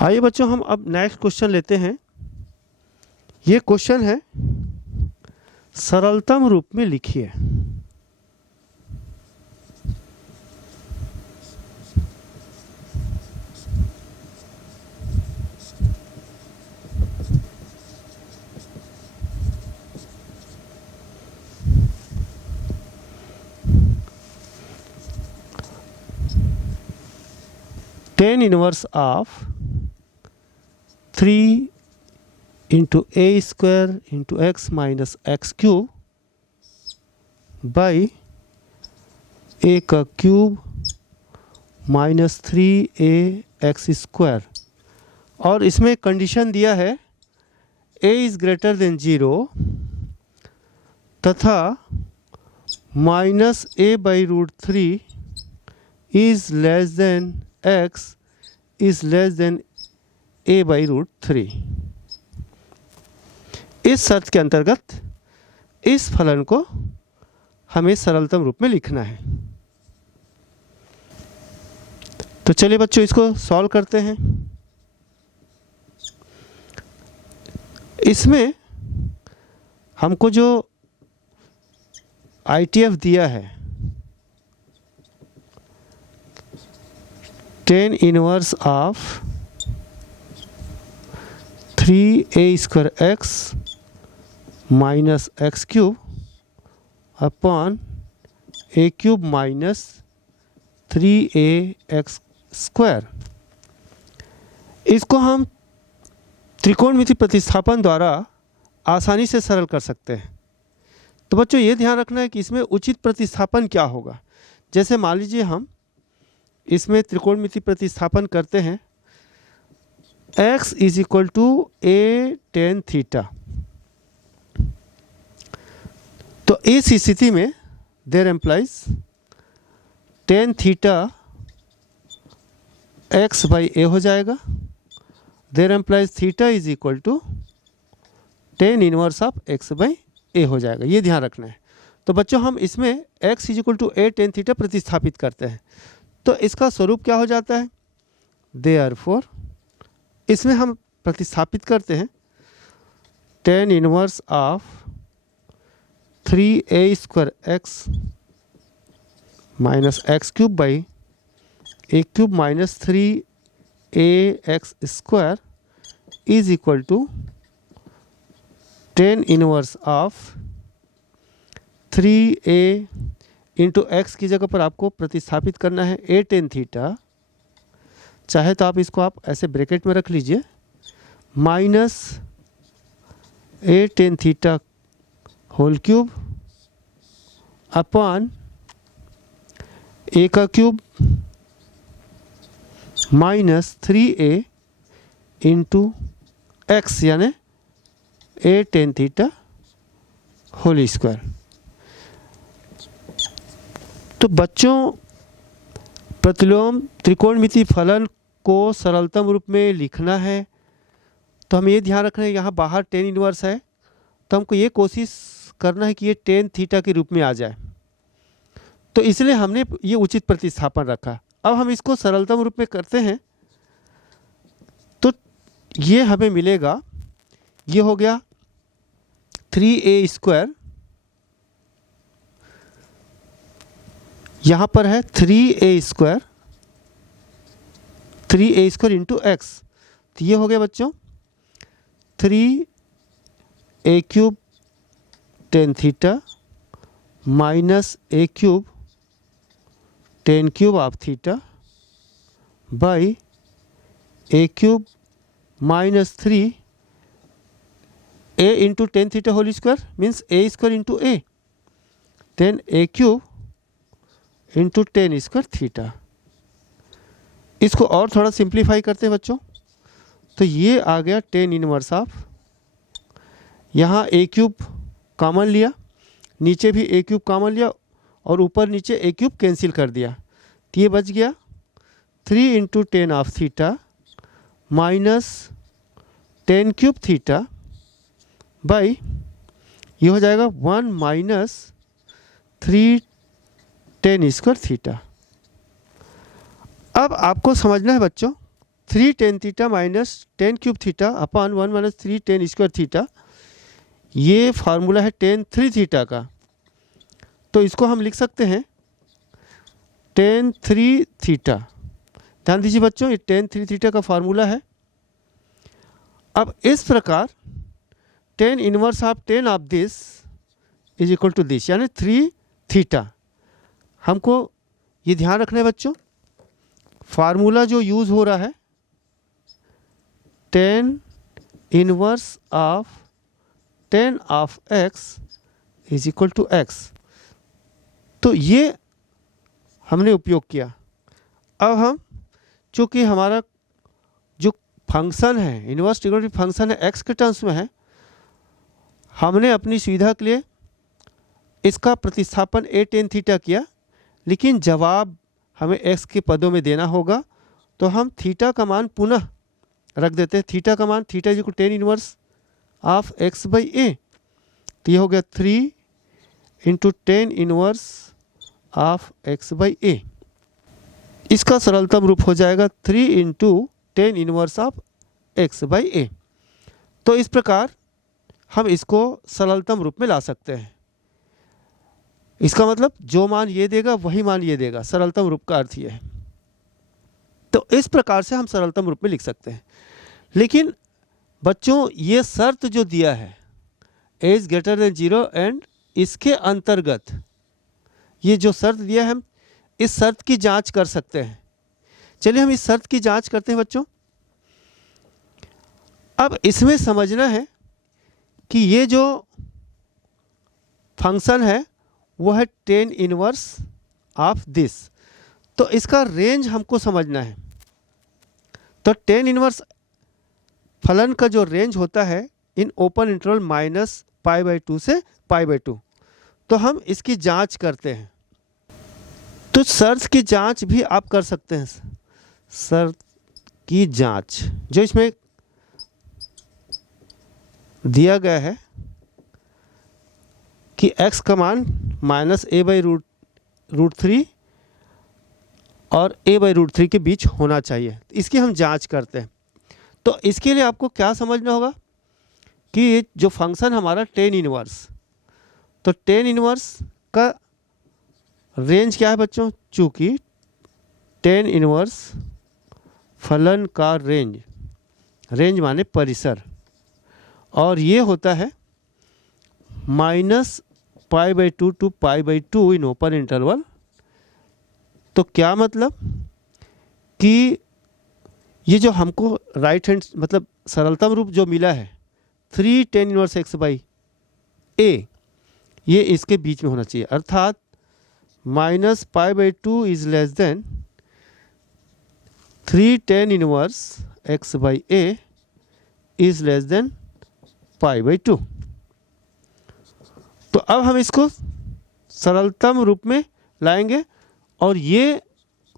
आइए बच्चों, हम अब नेक्स्ट क्वेश्चन लेते हैं। ये क्वेश्चन है सरलतम रूप में लिखिए। Tan inverse of 3 into a square into x minus x cube by a का cube minus 3a x square. और इसमें कंडीशन दिया है a इज़ ग्रेटर देन 0 तथा minus a by root 3 is less than x is less than a by root 3। इस शर्त के अंतर्गत इस फलन को हमें सरलतम रूप में लिखना है। तो चलिए बच्चों, इसको सॉल्व करते हैं। इसमें हमको जो ITF दिया है 10 inverse of 3a square x minus x cube upon A cube minus 3a x square. इसको हम त्रिकोणमिति प्रतिस्थापन द्वारा आसानी से सरल कर सकते हैं। तो बच्चों, ये ध्यान रखना है कि इसमें उचित प्रतिस्थापन क्या होगा। जैसे मान लीजिए हम इसमें त्रिकोणमिति प्रतिस्थापन करते हैं x is equal to a tan theta. तो इस स्थिति में there implies tan theta x by a हो जाएगा। There implies theta is equal to tan inverse of x by a हो जाएगा। ये ध्यान रखना है। तो बच्चों, हम इसमें x is equal to a tan theta प्रतिस्थापित करते हैं तो इसका स्वरूप क्या हो जाता है। देयरफॉर इसमें हम प्रतिस्थापित करते हैं tan inverse of 3a square x minus x cube by a cube minus 3a x square is equal to tan inverse of 3a into x की जगह पर आपको प्रतिस्थापित करना है a tan थीटा। चाहे तो आप इसको आप ऐसे ब्रैकेट में रख लीजिए, minus a tan theta whole cube upon a का cube minus 3a into x यानी a tan theta whole square. तो बच्चों, प्रतिलोम त्रिकोणमिति फलन को सरलतम रूप में लिखना है तो हमें ये ध्यान रखना है यहाँ बाहर tan इनवर्स है तो हमको ये कोशिश करना है कि ये tan थीटा के रूप में आ जाए। तो इसलिए हमने ये उचित प्रतिस्थापन रखा। अब हम इसको सरलतम रूप में करते हैं तो ये हमें मिलेगा, ये हो गया 3a स्क्वायर, यहाँ पर है 3a स्क्वायर इंटू एक्स। तो ये हो गया बच्चों 3a cube tan theta minus a cube tan cube of theta by a cube minus 3a into tan theta whole square means a square into a then a cube into tan square theta. इसको और थोड़ा simplify करते हैं बच्चों तो ये आ गया tan inverse of, यहाँ a क्यूब कॉमन लिया, नीचे भी a क्यूब कॉमन लिया और ऊपर नीचे a क्यूब कैंसिल कर दिया तो ये बच गया 3 into tan of theta minus tan cube theta by ये हो जाएगा 1 माइनस 3 tan स्क्वायर थीटा। अब आपको समझना है बच्चों 3 tan theta minus ten cube theta upon 1 minus 3 ten square theta, ये फार्मूला है टेन 3 थीटा का। तो इसको हम लिख सकते हैं टेन 3 थीटा। ध्यान दीजिए बच्चों, ये टेन 3 थीटा का फार्मूला है। अब इस प्रकार tan inverse of tan of this is equal to this, यानी 3 थीटा। हमको ये ध्यान रखना है बच्चों, फार्मूला जो यूज़ हो रहा है tan inverse of tan of x is equal to x, तो ये हमने उपयोग किया। अब हम चूँकि हमारा जो फंक्शन है इनवर्स ट्रिग्नोमेट्रिक फंक्शन है एक्स के टर्म्स में है, हमने अपनी सुविधा के लिए इसका प्रतिस्थापन ए टेन थीटा किया, लेकिन जवाब हमें एक्स के पदों में देना होगा। तो हम थीटा का मान पुनः रख देते हैं। थीटा का मान theta is equal tan inverse of x by a, तो ये हो गया 3 into tan inverse of x by a. इसका सरलतम रूप हो जाएगा 3 into tan inverse of x by a. तो इस प्रकार हम इसको सरलतम रूप में ला सकते हैं। इसका मतलब जो मान ये देगा वही मान ये देगा, सरलतम रूप का अर्थ ये है। तो इस प्रकार से हम सरलतम रूप में लिख सकते हैं। लेकिन बच्चों ये शर्त जो दिया है a is greater than 0 and इसके अंतर्गत ये जो शर्त दिया है, हम इस शर्त की जांच कर सकते हैं। चलिए हम इस शर्त की जांच करते हैं बच्चों। अब इसमें समझना है कि ये जो फंक्शन है वो है टेन इनवर्स ऑफ दिस, तो इसका रेंज हमको समझना है। तो टेन इनवर्स फलन का जो रेंज होता है इन open interval minus pi by 2 से पाई बाई 2, तो हम इसकी जांच करते हैं। तो शर्त की जांच भी आप कर सकते हैं। शर्त की जांच जो इसमें दिया गया है कि x का मान माइनस ए बाई रूट 3 और a बाई रूट 3 के बीच होना चाहिए, इसकी हम जांच करते हैं। तो इसके लिए आपको क्या समझना होगा कि जो फंक्शन हमारा टेन इनवर्स, तो टेन इनवर्स का रेंज क्या है बच्चों, चूँकि टेन इनवर्स फलन का रेंज माने परिसर, और ये होता है minus pi by 2 to pi by 2 in open interval. तो क्या मतलब कि ये जो हमको राइट हैंड मतलब सरलतम रूप जो मिला है 3 टेन इनवर्स एक्स बाई ए, ये इसके बीच में होना चाहिए, अर्थात minus pi by 2 is less then 3 tan inverse x by a is less than pi by 2। तो अब हम इसको सरलतम रूप में लाएंगे और ये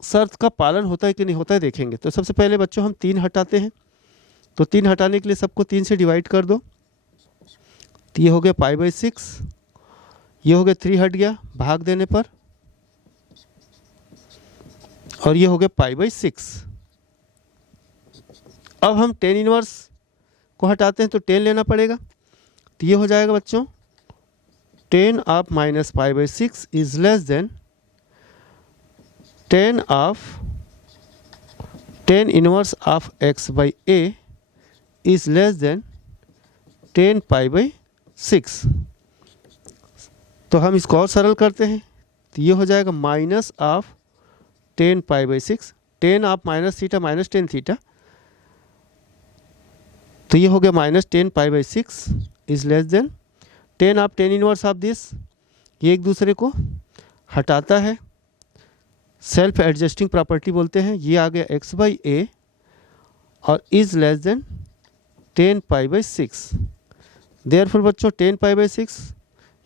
शर्त का पालन होता है कि नहीं होता है देखेंगे। तो सबसे पहले बच्चों हम 3 हटाते हैं। तो 3 हटाने के लिए सबको 3 से डिवाइड कर दो। तो ये हो गया पाई बाई 6, ये हो गया 3 हट गया भाग देने पर, और ये हो गया पाई बाई 6। अब हम टेन इनवर्स को हटाते हैं तो 10 लेना पड़ेगा। तो ये हो जाएगा बच्चों 10 of minus pi by 6 is less then 10 inverse of x by a is less then 10 pi by 6। तो हम इसको और सरल करते हैं। तो ये हो जाएगा minus of 10 pi by 6, 10 of minus theta minus 10 theta, तो ये हो गया minus 10 pi by 6 is less then 10 of 10 inverse of this, ये एक दूसरे को हटाता है, सेल्फ एडजस्टिंग प्रॉपर्टी बोलते हैं। ये आ गया एक्स बाई ए और is less then 10 pi by 6। Therefore बच्चों 10 पाई बाई 6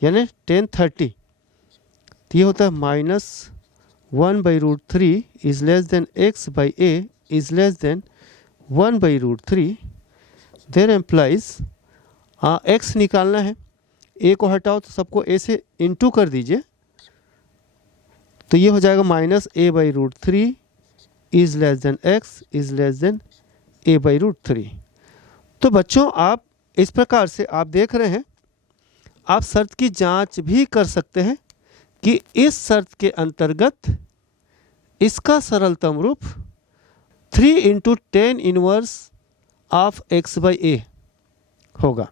यानी 1030, तो ये होता है minus 1 by root 3 is less than x by a is less than 1 by root 3। There implies x निकालना है, ए को हटाओ तो सबको ए से इंटू कर दीजिए। तो ये हो जाएगा minus a by root 3 is less than x is less than a by root 3। तो बच्चों आप इस प्रकार से आप देख रहे हैं, आप शर्त की जांच भी कर सकते हैं कि इस शर्त के अंतर्गत इसका सरलतम रूप 3 into 10 inverse of x by a होगा।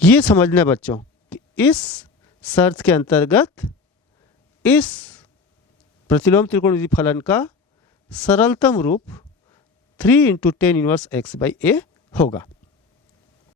ये समझना बच्चों कि इस शर्त के अंतर्गत इस प्रतिलोम त्रिकोणमितीय फलन का सरलतम रूप 3 into 10 inverse x by a होगा।